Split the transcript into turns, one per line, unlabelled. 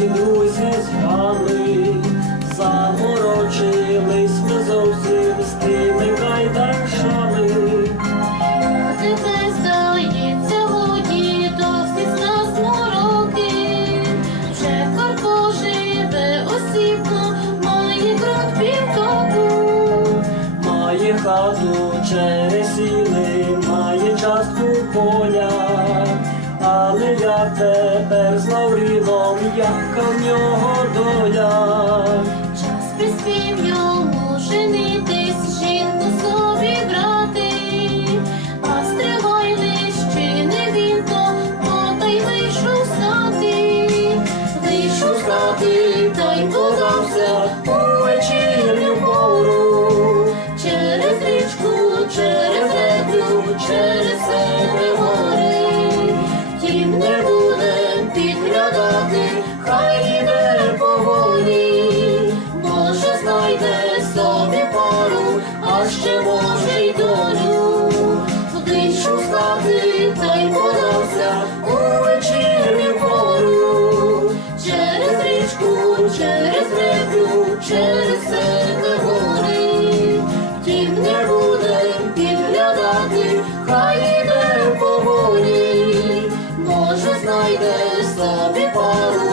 наші друзі вами, заморочились ми зовсім з тими кайдашами.
Тебе здається, годі, досі з нас мороки, вже корпо живе осібно, має крот півтоку,
має хату через сіли, має частку поля, але як те яка в нього доля.
Час приспів йому женитись, жінку собі брати, а стривай чи не він то, то та й вийшов стати, вийшов стати, та й через сині гори, тім не будем підглядати, хай іде поволі, може знайдеш собі пару.